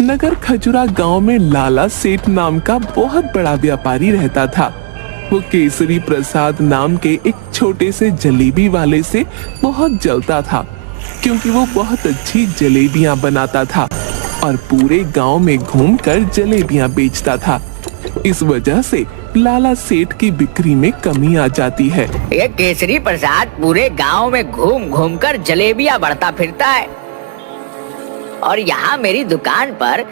नगर खजुरा गांव में लाला सेठ नाम का बहुत बड़ा व्यापारी रहता था। वो केसरी प्रसाद नाम के एक छोटे से जलेबी वाले से बहुत जलता था, क्योंकि वो बहुत अच्छी जलेबियां बनाता था और पूरे गांव में घूमकर जलेबियां बेचता था। इस वजह से लाला सेठ की बिक्री में कमी आ जाती है। ये केसरी प्रसाद पूरे गांव में घूम घूम कर जलेबियां बढ़ता फिरता है और यहाँ मेरी दुकान पर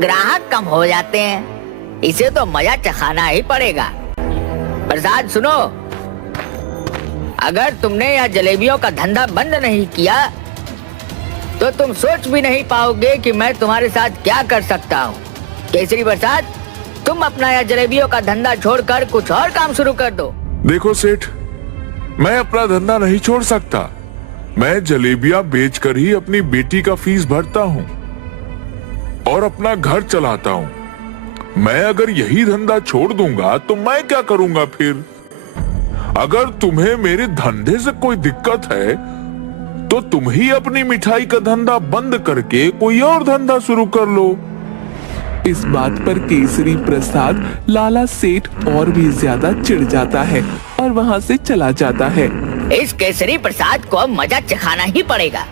ग्राहक कम हो जाते हैं। इसे तो मजा चखाना ही पड़ेगा। प्रसाद सुनो, अगर तुमने यह जलेबियों का धंधा बंद नहीं किया तो तुम सोच भी नहीं पाओगे कि मैं तुम्हारे साथ क्या कर सकता हूँ। केसरी प्रसाद, तुम अपना यह जलेबियों का धंधा छोड़कर कुछ और काम शुरू कर दो। देखो सेठ, मैं अपना धंधा नहीं छोड़ सकता। मैं जलेबियां बेचकर ही अपनी बेटी का फीस भरता हूँ और अपना घर चलाता हूँ। मैं अगर यही धंधा छोड़ दूंगा तो मैं क्या करूंगा फिर? अगर तुम्हें मेरे धंधे से कोई दिक्कत है तो तुम ही अपनी मिठाई का धंधा बंद करके कोई और धंधा शुरू कर लो। इस बात पर केसरी प्रसाद लाला सेठ और भी ज्यादा चिढ़ जाता है और वहाँ से चला जाता है। इस केसरी प्रसाद को अब मजा चखाना ही पड़ेगा।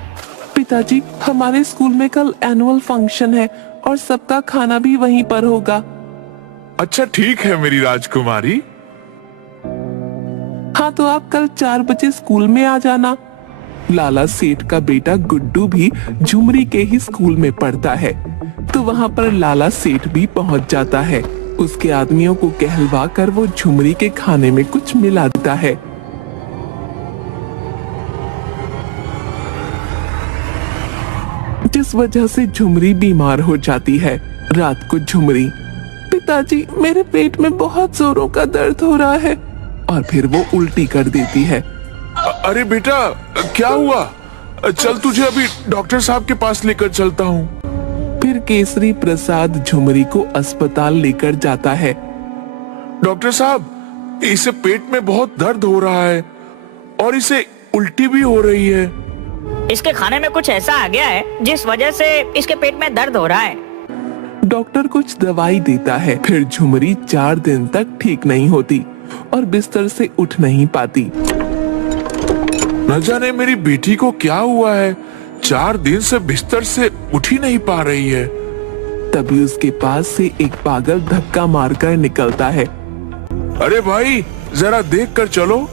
पिताजी, हमारे स्कूल में कल एनुअल फंक्शन है और सबका खाना भी वहीं पर होगा। अच्छा ठीक है मेरी राजकुमारी। हाँ, तो आप कल 4 बजे स्कूल में आ जाना। लाला सेठ का बेटा गुड्डू भी झुमरी के ही स्कूल में पढ़ता है, तो वहाँ पर लाला सेठ भी पहुँच जाता है। उसके आदमियों को कहलवा कर वो झुमरी के खाने में कुछ मिला देता है। जिस वजह से झुमरी बीमार हो जाती है। रात को झुमरी, पिताजी मेरे पेट में बहुत जोरों का दर्द हो रहा है, और फिर वो उल्टी कर देती है। अरे बेटा, क्या हुआ? चल तुझे अभी डॉक्टर साहब के पास लेकर चलता हूँ। फिर केसरी प्रसाद झुमरी को अस्पताल लेकर जाता है। डॉक्टर साहब, इसे पेट में बहुत दर्द हो रहा है और इसे उल्टी भी हो रही है। इसके खाने में कुछ ऐसा आ गया है जिस वजह से इसके पेट में दर्द हो रहा है। डॉक्टर कुछ दवाई देता है। फिर झुमरी 4 दिन तक ठीक नहीं होती और बिस्तर से उठ नहीं पाती। न जाने मेरी बेटी को क्या हुआ है, 4 दिन से बिस्तर से उठ ही नहीं पा रही है। तभी उसके पास से एक पागल धक्का मारकर निकलता है। अरे भाई, जरा देख कर चलो।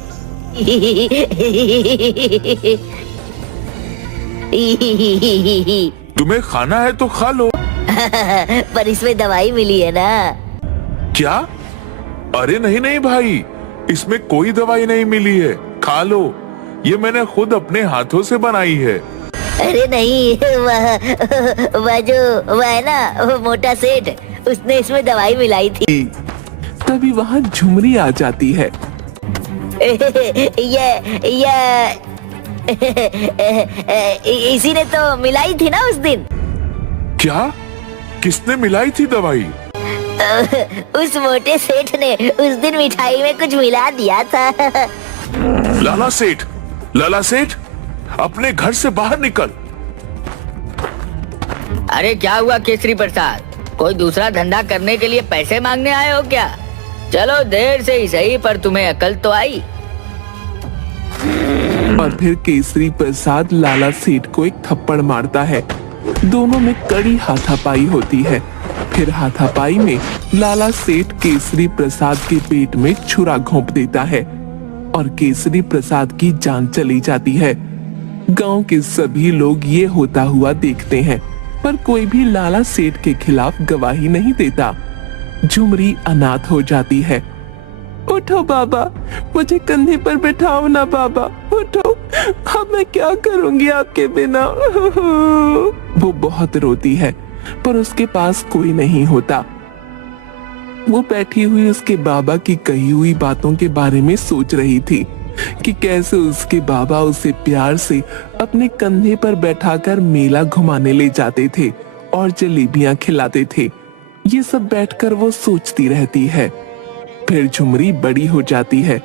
तुम्हें खाना है तो खा लो। पर इसमें दवाई मिली है ना? क्या? अरे नहीं नहीं भाई, इसमें कोई दवाई नहीं मिली है, खा लो। ये मैंने खुद अपने हाथों से बनाई है। अरे नहीं, वह है ना, वो मोटा सेठ, उसने इसमें दवाई मिलाई थी। तभी वहाँ झुमरी आ जाती है। इसी ने तो मिलाई थी ना उस दिन। क्या? किसने मिलाई थी दवाई? उस मोटे सेठ ने उस दिन मिठाई में कुछ मिला दिया था। लाला सेठ, लाला सेठ, अपने घर से बाहर निकल। अरे क्या हुआ केसरी प्रसाद? कोई दूसरा धंधा करने के लिए पैसे मांगने आए हो क्या? चलो देर से ही सही, पर तुम्हें अकल तो आई। और फिर केसरी प्रसाद लाला सेठ को एक थप्पड़ मारता है। दोनों में कड़ी हाथापाई होती है। फिर हाथापाई में लाला सेठ केसरी प्रसाद के पेट में छुरा घोंप देता है और केसरी प्रसाद की जान चली जाती है। गांव के सभी लोग ये होता हुआ देखते हैं, पर कोई भी लाला सेठ के खिलाफ गवाही नहीं देता। झुमरी अनाथ हो जाती है। उठो बाबा, मुझे कंधे पर बैठाओ ना बाबा, उठो, अब मैं क्या करूंगी आपके बिना। वो बहुत रोती है, पर उसके पास कोई नहीं होता। वो बैठी हुई उसके बाबा की कही हुई बातों के बारे में सोच रही थी कि कैसे उसके बाबा उसे प्यार से अपने कंधे पर बैठाकर मेला घुमाने ले जाते थे और जलेबियां खिलाते थे। ये सब बैठकर वो सोचती रहती है। फिर झुमरी बड़ी हो जाती है।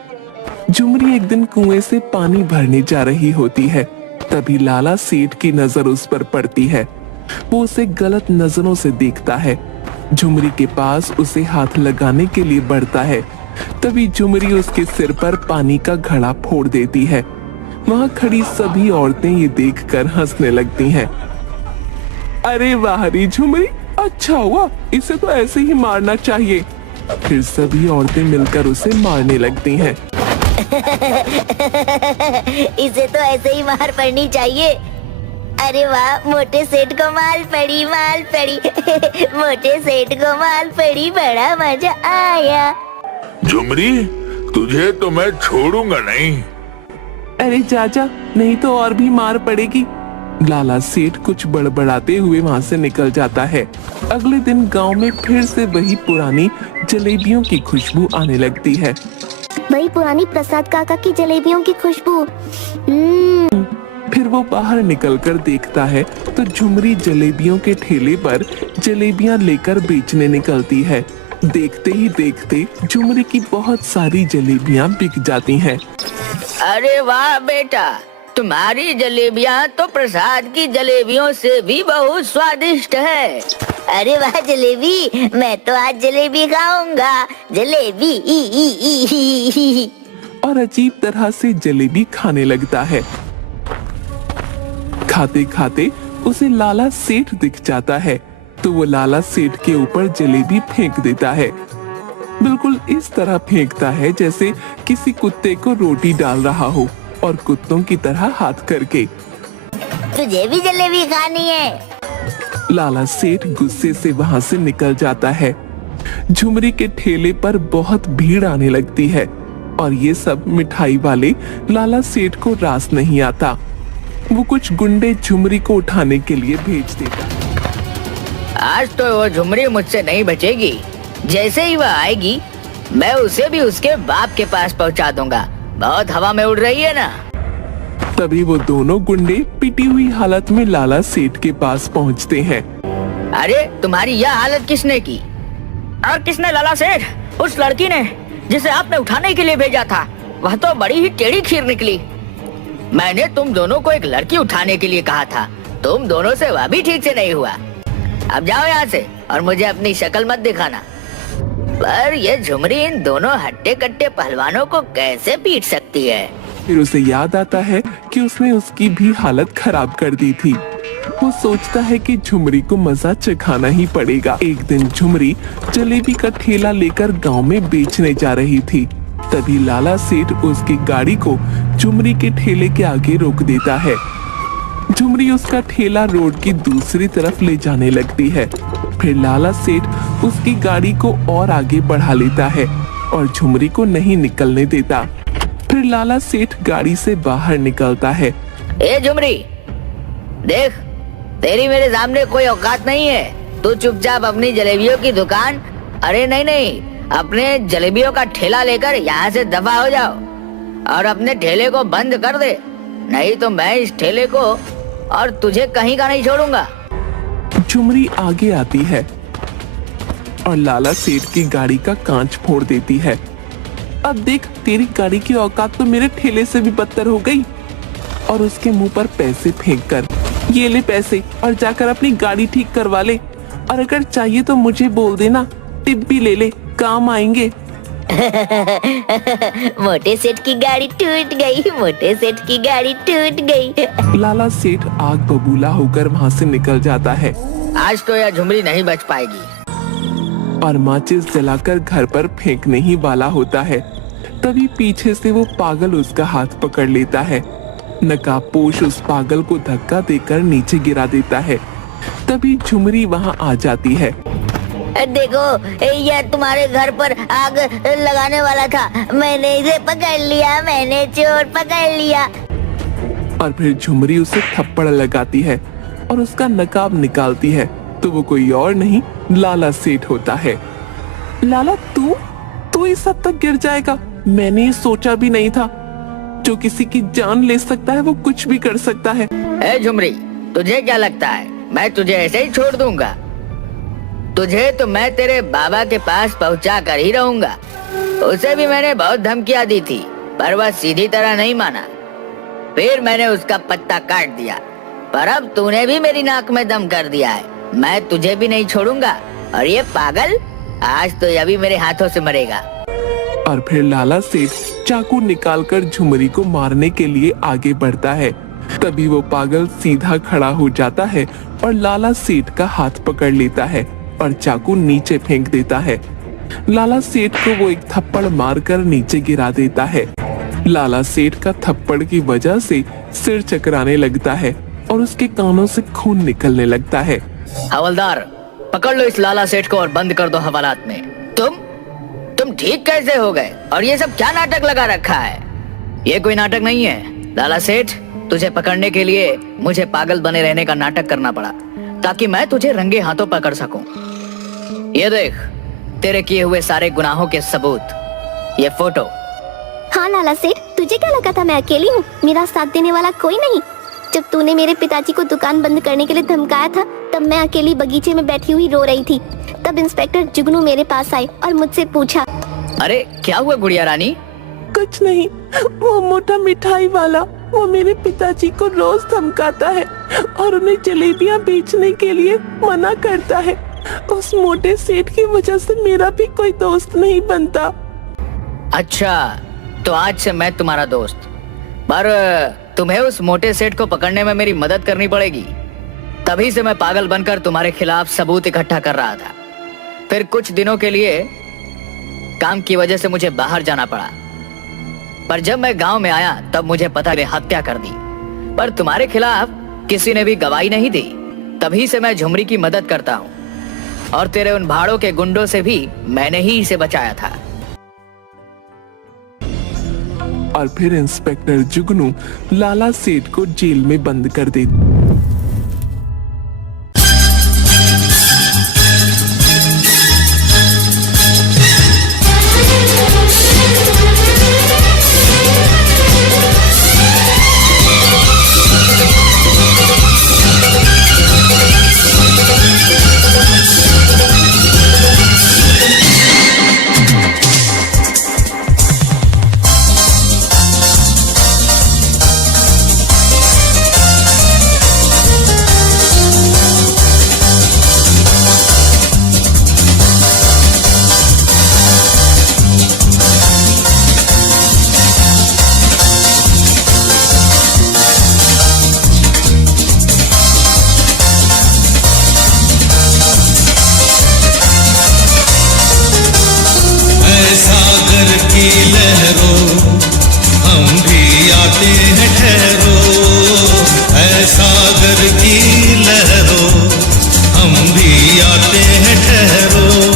झुमरी एक दिन कुएं से पानी भरने जा रही होती है। तभी लाला सेठ की नजर उस पर पड़ती है। वो उसे गलत नजरों से देखता है। झुमरी के पास उसे हाथ लगाने के लिए बढ़ता है। तभी झुमरी उसके सिर पर पानी का घड़ा फोड़ देती है। वहाँ खड़ी सभी औरतें ये देखकर हंसने लगती हैं। अरे वाह रे झुमरी, अच्छा हुआ, इसे तो ऐसे ही मारना चाहिए। फिर सभी औरतें मिलकर उसे मारने लगती हैं। इसे तो ऐसे ही मार पड़नी चाहिए। अरे वाह, मोटे सेठ को माल पड़ी, माल पड़ी। मोटे सेठ को माल पड़ी, बड़ा मजा आया। झुमरी, तुझे तो मैं छोड़ूंगा नहीं। अरे चाचा, नहीं तो और भी मार पड़ेगी। लाला सेठ कुछ बड़बड़ाते हुए वहाँ से निकल जाता है। अगले दिन गांव में फिर से वही पुरानी जलेबियों की खुशबू आने लगती है। वही पुरानी प्रसाद काका की जलेबियों की खुशबू। फिर वो बाहर निकलकर देखता है तो झुमरी जलेबियों के ठेले पर जलेबियां लेकर बेचने निकलती है। देखते ही देखते झुमरी की बहुत सारी जलेबियां बिक जाती हैं। अरे वाह बेटा, तुम्हारी जलेबियां तो प्रसाद की जलेबियों से भी बहुत स्वादिष्ट है। अरे वाह जलेबी, मैं तो आज जलेबी खाऊंगा। जलेबी और अजीब तरह से जलेबी खाने लगता है। खाते खाते उसे लाला सेठ दिख जाता है तो वो लाला सेठ के ऊपर जलेबी फेंक देता है। बिल्कुल इस तरह फेंकता है जैसे किसी कुत्ते को रोटी डाल रहा हो, और कुत्तों की तरह हाथ करके। तुझे भी जलेबी खानी है? लाला सेठ गुस्से से वहाँ से निकल जाता है। झुमरी के ठेले पर बहुत भीड़ आने लगती है और ये सब मिठाई वाले लाला सेठ को रास नहीं आता। वो कुछ गुंडे झुमरी को उठाने के लिए भेज देता। आज तो वो झुमरी मुझसे नहीं बचेगी। जैसे ही वह आएगी, मैं उसे भी उसके बाप के पास पहुंचा दूंगा। बहुत हवा में उड़ रही है ना। तभी वो दोनों गुंडे पिटी हुई हालत में लाला सेठ के पास पहुंचते हैं। अरे तुम्हारी यह हालत किसने की? और किसने? लाला सेठ, उस लड़की ने जिसे आपने उठाने के लिए भेजा था। वह तो बड़ी ही टेढ़ी खीर निकली। मैंने तुम दोनों को एक लड़की उठाने के लिए कहा था, तुम दोनों से वह भी ठीक से नहीं हुआ। अब जाओ यहाँ से और मुझे अपनी शक्ल मत दिखाना। पर ये झुमरी इन दोनों हट्टे कट्टे पहलवानों को कैसे पीट सकती है? फिर उसे याद आता है कि उसने उसकी भी हालत खराब कर दी थी। वो सोचता है कि झुमरी को मजा चखाना ही पड़ेगा। एक दिन झुमरी जलेबी का ठेला लेकर गांव में बेचने जा रही थी। तभी लाला सेठ उसकी गाड़ी को झुमरी के ठेले के आगे रोक देता है। झुमरी उसका ठेला रोड की दूसरी तरफ ले जाने लगती है। फिर लाला सेठ उसकी गाड़ी को और आगे बढ़ा लेता है और झुमरी को नहीं निकलने देता। फिर लाला सेठ गाड़ी से बाहर निकलता है। ए झुमरी, देख, तेरी मेरे सामने कोई औकात नहीं है। तू चुपचाप अपनी जलेबियों की दुकान, अरे नहीं, अपने जलेबियों का ठेला लेकर यहाँ से दफा हो जाओ और अपने ठेले को बंद कर दे, नहीं तो मैं इस ठेले को और तुझे कहीं का नहीं छोड़ूंगा। झुमरी आगे आती है और लाला सेठ की गाड़ी का कांच फोड़ देती है। अब देख, तेरी गाड़ी की औकात तो मेरे ठेले से भी बदतर हो गई। और उसके मुंह पर पैसे फेंककर, ये ले पैसे और जाकर अपनी गाड़ी ठीक करवा ले, और अगर चाहिए तो मुझे बोल देना, टिप भी ले ले, काम आएंगे। मोटे सेठ की गाड़ी टूट गई, मोटे सेठ की गाड़ी टूट गई। लाला सेठ आग बबूला होकर वहाँ से निकल जाता है। आज तो यह झुमरी नहीं बच पाएगी। और माचिस जलाकर घर पर फेंकने ही वाला होता है। तभी पीछे से वो पागल उसका हाथ पकड़ लेता है। नकाबपोश उस पागल को धक्का देकर नीचे गिरा देता है। तभी झुमरी वहाँ आ जाती है। देखो, यह तुम्हारे घर पर आग लगाने वाला था। मैंने इसे पकड़ लिया, मैंने चोर पकड़ लिया। और फिर झुमरी उसे थप्पड़ लगाती है और उसका नकाब निकालती है तो वो कोई और नहीं, लाला सेठ होता है। लाला, तू इस हद तक गिर जाएगा, मैंने ये सोचा भी नहीं था। जो किसी की जान ले सकता है वो कुछ भी कर सकता है। ए झुमरी, तुझे क्या लगता है मैं तुझे ऐसे ही छोड़ दूंगा? तुझे तो मैं तेरे बाबा के पास पहुंचा कर ही रहूंगा। उसे भी मैंने बहुत धमकियां दी थी, पर वह सीधी तरह नहीं माना। फिर मैंने उसका पत्ता काट दिया पर अब तूने भी मेरी नाक में दम कर दिया है। मैं तुझे भी नहीं छोड़ूंगा। और ये पागल आज तो ये भी मेरे हाथों से मरेगा। और फिर लाला सेठ चाकू निकालकर झुमरी को मारने के लिए आगे बढ़ता है। तभी वो पागल सीधा खड़ा हो जाता है और लाला सेठ का हाथ पकड़ लेता है और चाकू नीचे फेंक देता है। लाला सेठ को वो एक थप्पड़ मारकर नीचे गिरा देता है। लाला सेठ का थप्पड़ की वजह से सिर चकराने लगता है और उसके कानों से खून निकलने लगता है। हवलदार, पकड़ लो इस लाला सेठ को और बंद कर दो हवालात में। तुम ठीक कैसे हो गए? और ये सब क्या नाटक लगा रखा है? ये कोई नाटक नहीं है लाला सेठ। तुझे पकड़ने के लिए मुझे पागल बने रहने का नाटक करना पड़ा ताकि मैं तुझे रंगे हाथों पकड़ सकूं। ये देख, तेरे किए हुए सारे गुनाहों के सबूत। ये फोटो। हाँ लाला सेठ, तुझे क्या लगा था मैं अकेली हूँ? मेरा साथ देने वाला कोई नहीं। जब तूने मेरे पिताजी को दुकान बंद करने के लिए धमकाया था, तब मैं अकेली बगीचे में बैठी हुई रो रही थी। तब इंस्पेक्टर जुगनू मेरे पास आए और मुझसे पूछा, अरे क्या हुआ गुड़िया रानी? कुछ नहीं, वो मोटा मिठाई वाला वो मेरे पिताजी को रोज धमकाता है और उन्हें जलेबियां बेचने के लिए मना करता है। उस मोटे सेठ की वजह से मेरा भी कोई दोस्त नहीं बनता। अच्छा, तो आज से मैं तुम्हारा दोस्त। पर तुम्हें उस मोटे सेठ को पकड़ने में मेरी मदद करनी पड़ेगी। तभी से मैं पागल बनकर तुम्हारे खिलाफ सबूत इकट्ठा कर रहा था। फिर कुछ दिनों के लिए काम की वजह से मुझे बाहर जाना पड़ा। पर जब मैं गांव में आया तब मुझे पता चला हत्या कर दी। पर तुम्हारे खिलाफ किसी ने भी गवाही नहीं दी। तभी से मैं झुमरी की मदद करता हूँ और तेरे उन भाड़ों के गुंडों से भी मैंने ही इसे बचाया था। और फिर इंस्पेक्टर जुगनू लाला सेठ को जेल में बंद कर देता। सागर की लहरों हम भी आते हैं ठहरो।